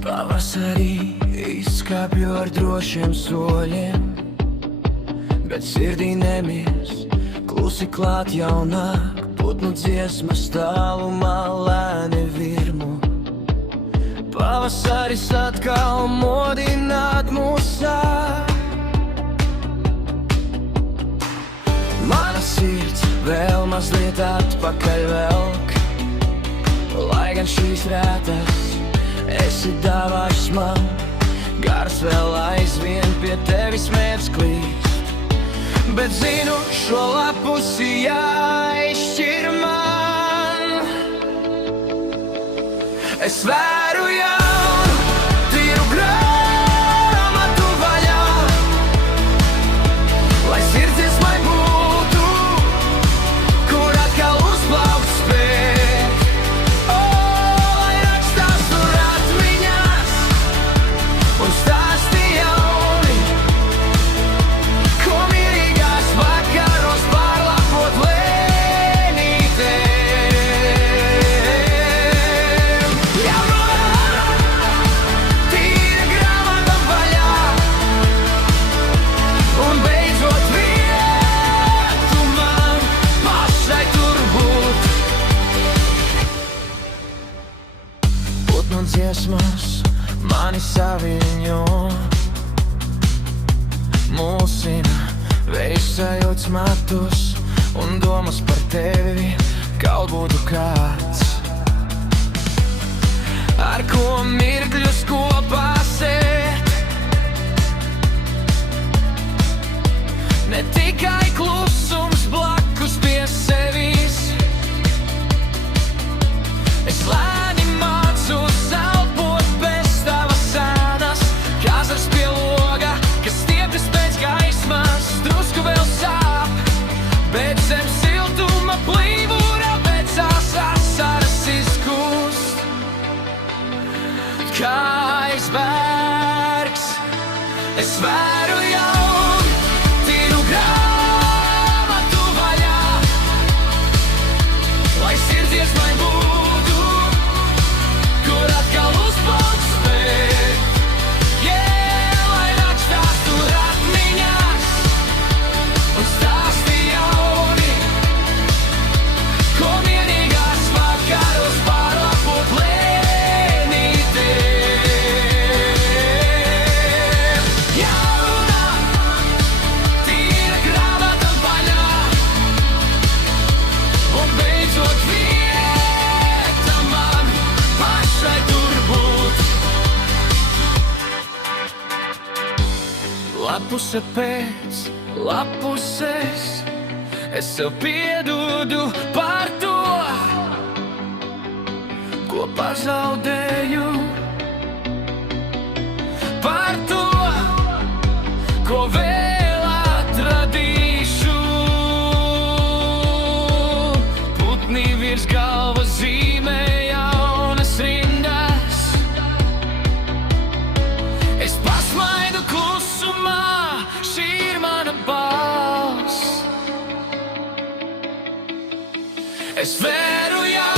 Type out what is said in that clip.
Pavasarī izkāpju ar drošiem soļiem, bet sirdī nemies, klusi klāt jau nāk. Putnu dziesmas tālumā lēni virmo. Pavasaris atkal modināt mūs sāk. Mana sirds vēl mazliet atpakaļ velk, lai gan šīs rētas esi dāvājis man. Gars vēl aizvien pie tevis mēdz klīst, bet zinu, šo lapusi jāizšķir man. Es vēru jaunu, tīru grāmatu vaļā, lai sirds dziesmai būtu, kur atkal uzplaukt spēt. Lai rakstās tur atmiņās un stāsti jauni, ko mierīgās vakaros pārlapot lēnītēm. Tīra grāmata vaļā un beidzot vietu man pašai tur būt. Putnu dziesmas mani saviņo, mulsina vējš sajūts matus un domas par tevi, kaut būtu kāds, ar ko mirkļus kopā sēt. Ne tikai klusums blakus pie sevis, es lēni mācos elpot bez tavas sēnas, kāzars pie loga, kas stiepjas pēc gaismas. Drusku vēl sāp, bet zem siltuma plīvura vecās asaras izkūst. Kā aizbērgs, es vēru jaunu, tīru grāmatu vaļā, lai sirds dziesmai būtu, kur atkal uzplaukt spēt. Lai rakstās tur atmiņās un stāsti jauni, ko mierīgās vakaros pārlapot lēnītēm. Jauna, tīra grāmata vaļā un beidzot vieta man pašai tur būt. Lapuse pēc lapuses es sev piedodu par to, ko pazaudēju, par to, ko vēl atradīšu. Putni virs galvas zīmē jaunas rindas, es pasmaidu klusumā, šī ir mana balss. Es vēru jaunu,